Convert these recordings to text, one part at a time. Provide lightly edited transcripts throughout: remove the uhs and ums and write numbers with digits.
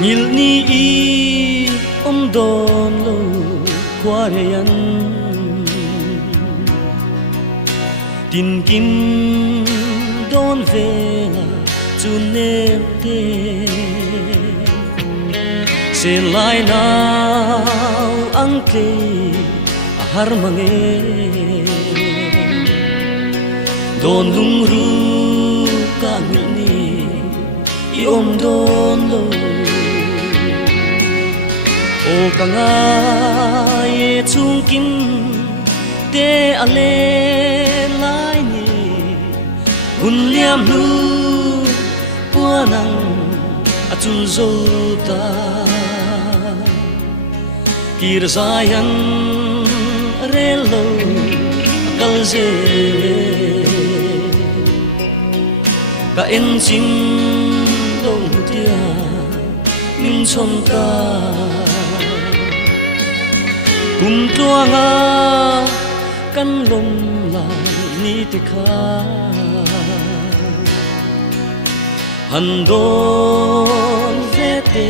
nhil ni i don lo qua rean tin kim don về chu nem te se lai nào ang ke har mange don lung ru ka ngil ni i don lo o kanga ye chung kim te ale lai ni hun liam lu puanang achul zo ta kir zayan relo kal ze ka en chim dong tia min chom ta kum tua nga kan lom la ni te kha han don ve te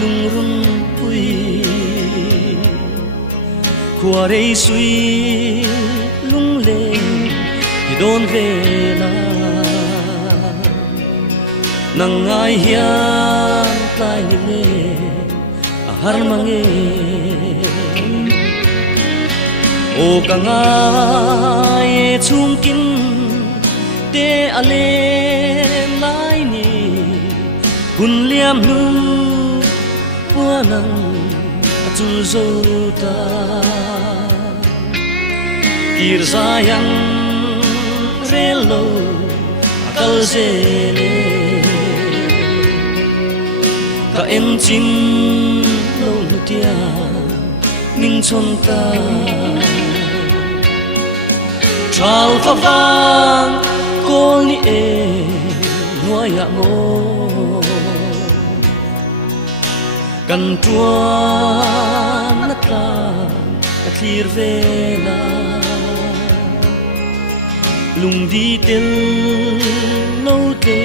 lung run pui qua đây suy lung lên thì don về la nang ai hian tai ni le har mange o kanga ye chung kin te ale lai ni hun liam nu puanang achul zo ta kir sayang relo kal zele ka en chin lo tia min chon ta chal fa vang ko ni e noya mo kan tuan na ta ka thlir vela lung di tel lo te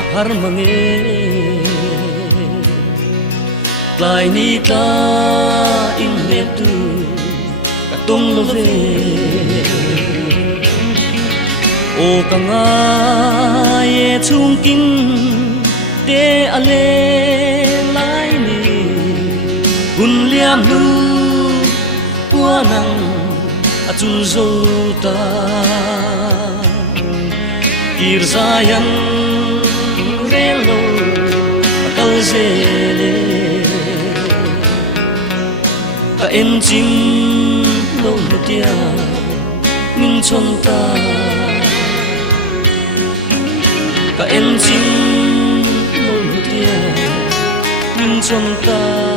a har mange lai ni ta in le tu ka tong lo ve o kanga ye chung kin te ale lai ni hun liam lu puanang achul zo ta kir zayan relo kal zele ka en chim lo tia min chon ta ka en chim lo tia min chon ta